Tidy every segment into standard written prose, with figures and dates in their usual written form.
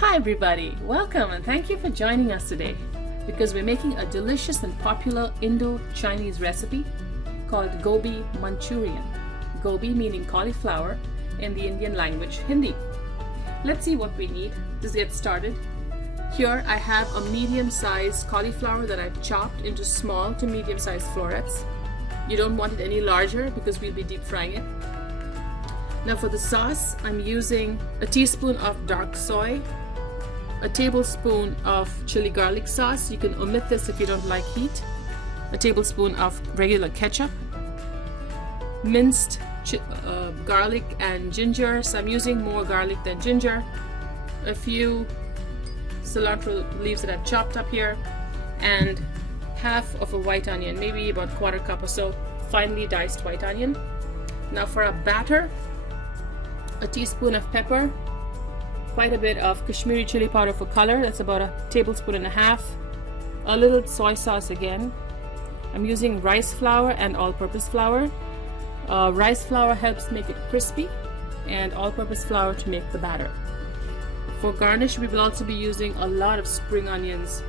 Hi everybody, welcome and thank you for joining us today because we're making a delicious and popular Indo-Chinese recipe called Gobi Manchurian. Gobi meaning cauliflower in the Indian language Hindi. Let's see what we need to get started. Here I have a medium-sized cauliflower that I've chopped into small to medium-sized florets. You don't want it any larger because we'll be deep frying it. Now for the sauce, I'm using a teaspoon of dark soy, a tablespoon of chili garlic sauce. You can omit this if you don't like heat. A tablespoon of regular ketchup, minced garlic and ginger. So I'm using more garlic than ginger. A few cilantro leaves that I've chopped up here, and half of a white onion, maybe about quarter cup or so, finely diced white onion. Now for a batter, a teaspoon of pepper, quite a bit of Kashmiri chili powder for color, that's about a tablespoon and a half, a little soy sauce again. I'm using rice flour and all-purpose flour. Rice flour helps make it crispy, and all-purpose flour to make the batter. For garnish, we will also be using a lot of spring onions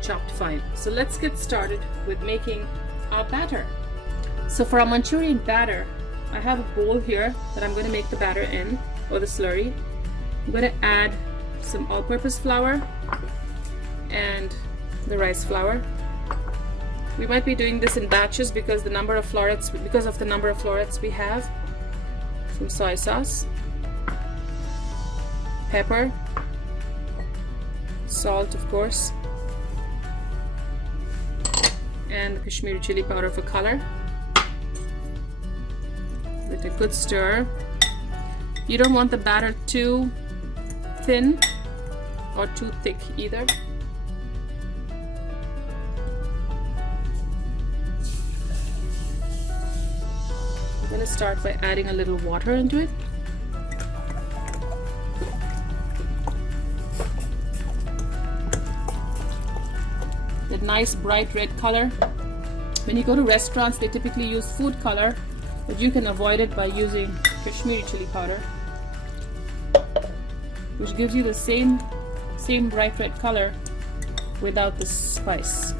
chopped fine. So let's get started with making our batter. So for our Manchurian batter, I have a bowl here that I'm going to make the batter in, or the slurry. I'm going to add some all-purpose flour and the rice flour. We might be doing this in batches because of the number of florets we have. Some soy sauce, pepper, salt of course, and the Kashmiri chili powder for color. With a good stir. You don't want the batter too thin or too thick either. I'm going to start by adding a little water into it. That nice bright red color. When you go to restaurants, they typically use food color, but you can avoid it by using Kashmiri chili powder, which gives you the same bright red color without the spice.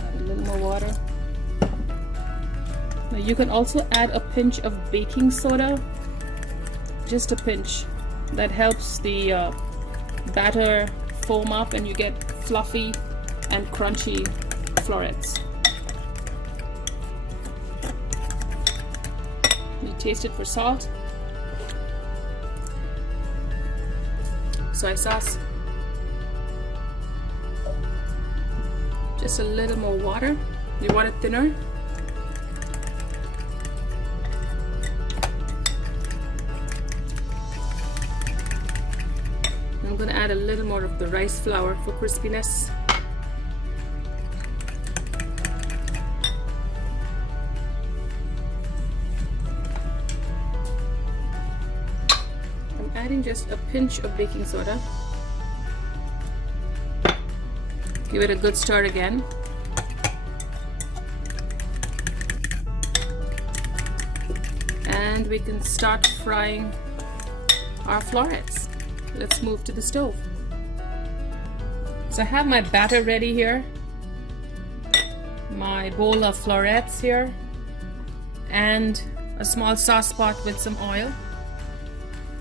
Add a little more water. Now you can also add a pinch of baking soda, just a pinch. That helps the batter foam up and you get fluffy and crunchy florets. You taste it for salt. Soy sauce. Just a little more water. You want it thinner? I'm going to add a little more of the rice flour for crispiness. I'm adding just a pinch of baking soda. Give it a good stir again. And we can start frying our florets. Let's move to the stove. So I have my batter ready here, my bowl of florets here, and a small sauce pot with some oil.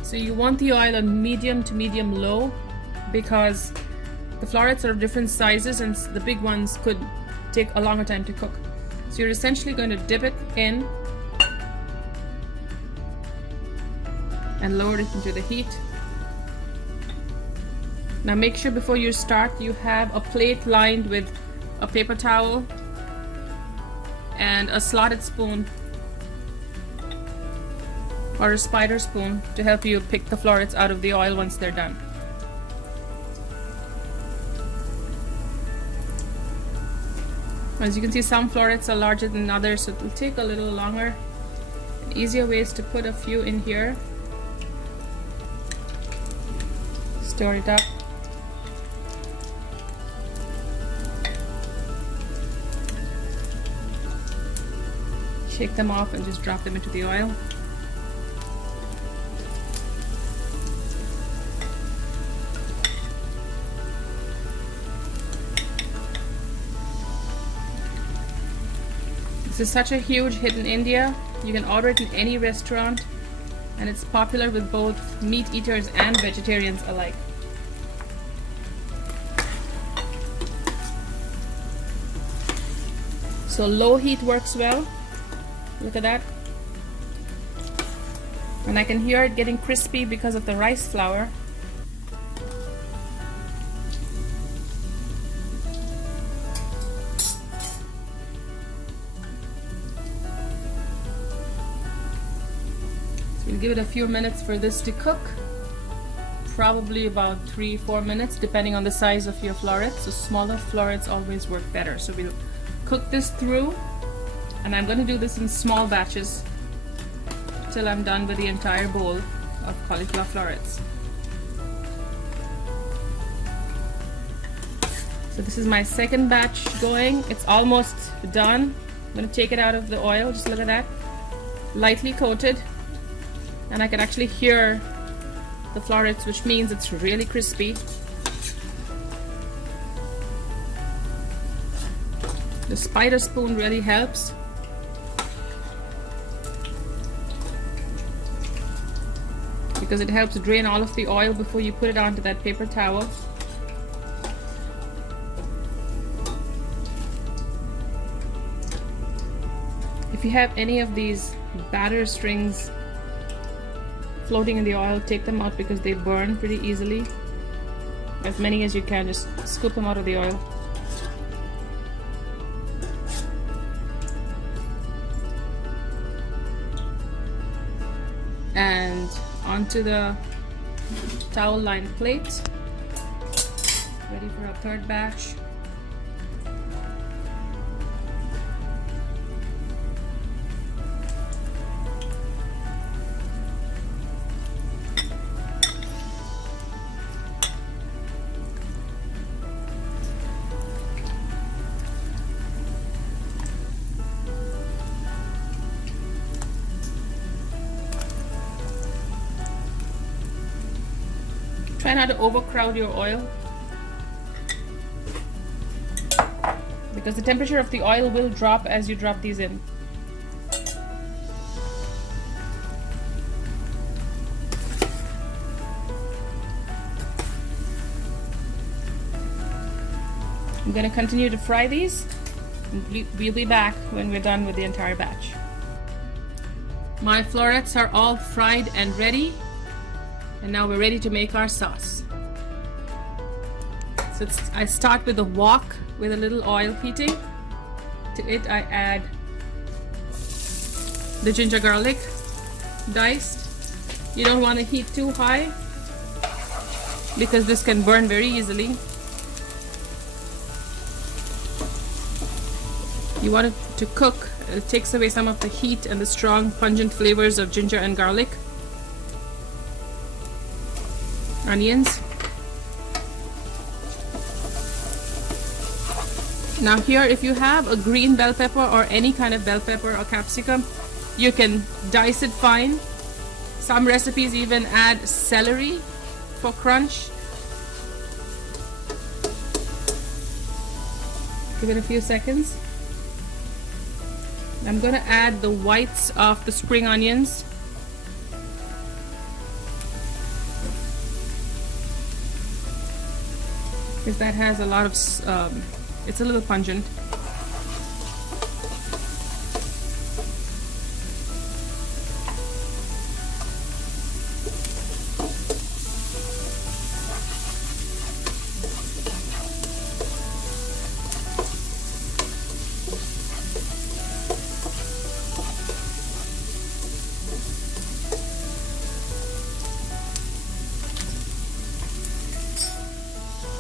So you want the oil on medium to medium low because the florets are of different sizes and the big ones could take a longer time to cook. So you're essentially going to dip it in and lower it into the heat. Now make sure before you start you have a plate lined with a paper towel and a slotted spoon or a spider spoon to help you pick the florets out of the oil once they're done. As you can see, some florets are larger than others, so it will take a little longer. An easier way is to put a few in here. Stir it up. take them off and just drop them into the oil. This is such a huge hit in India. You can order it in any restaurant, and it's popular with both meat eaters and vegetarians alike. So low heat works well. Look at that. And I can hear it getting crispy because of the rice flour. So we'll give it a few minutes for this to cook. Probably about 3-4 minutes depending on the size of your florets. So smaller florets always work better. So we'll cook this through, and I'm going to do this in small batches till I'm done with the entire bowl of cauliflower florets. So this is my second batch going. It's almost done. I'm going to take it out of the oil. Just look at that. Lightly coated, and I can actually hear the florets, which means it's really crispy. The spider spoon really helps. Because it helps drain all of the oil before you put it onto that paper towel. If you have any of these batter strings floating in the oil, take them out because they burn pretty easily. As many as you can, just scoop them out of the oil. And onto the towel lined plate. Ready for our third batch. Try not to overcrowd your oil, because the temperature of the oil will drop as you drop these in. I'm going to continue to fry these, and we'll be back when we're done with the entire batch. My florets are all fried and ready. And now we're ready to make our sauce. So I start with a wok with a little oil heating. To it I add the ginger garlic diced. You don't want to heat too high because this can burn very easily. You want it to cook. It takes away some of the heat and the strong pungent flavors of ginger and garlic. Onions. Now here, if you have a green bell pepper or any kind of bell pepper or capsicum, you can dice it fine. Some recipes even add celery for crunch. Give it a few seconds. I'm going to add the whites of the spring onions. Because that has a lot of, it's a little pungent.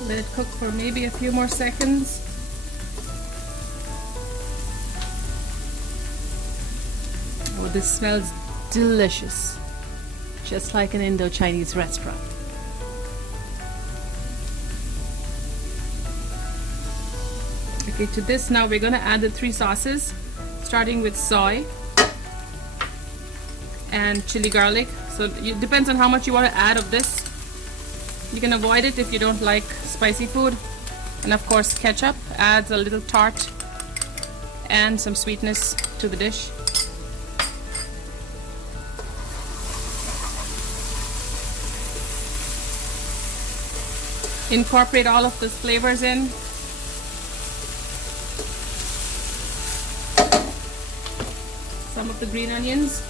Let it cook for maybe a few more seconds. Oh, this smells delicious. Just like an Indo-Chinese restaurant. Okay, to this now we're going to add the 3 sauces, starting with soy. and chili garlic. So it depends on how much you want to add of this. You can avoid it if you don't like spicy food. And of course ketchup adds a little tart and some sweetness to the dish. Incorporate all of those flavors in. Some of the green onions,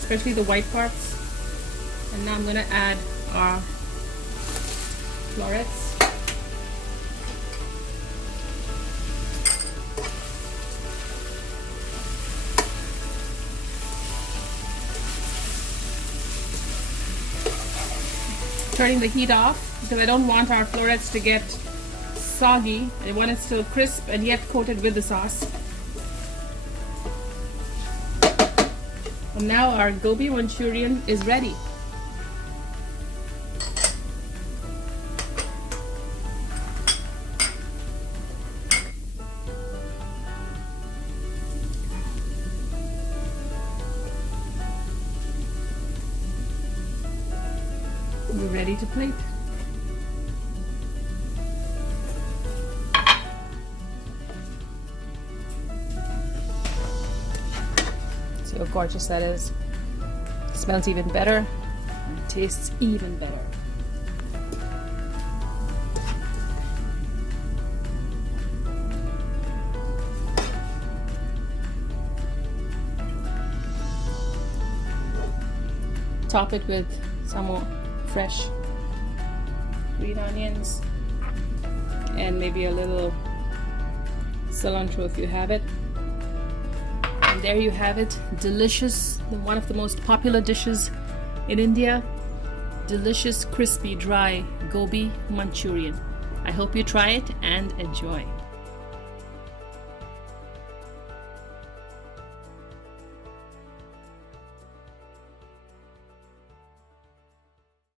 especially the white parts. And now I'm going to add our florets. Turning the heat off because I don't want our florets to get soggy. I want it still crisp and yet coated with the sauce. And now our Gobi Manchurian is ready. We're ready to plate. See how gorgeous that is. It smells even better and tastes even better. Top it with some more fresh green onions and maybe a little cilantro if you have it. And there you have it, delicious, one of the most popular dishes in India, delicious crispy dry Gobi Manchurian. I hope you try it and enjoy.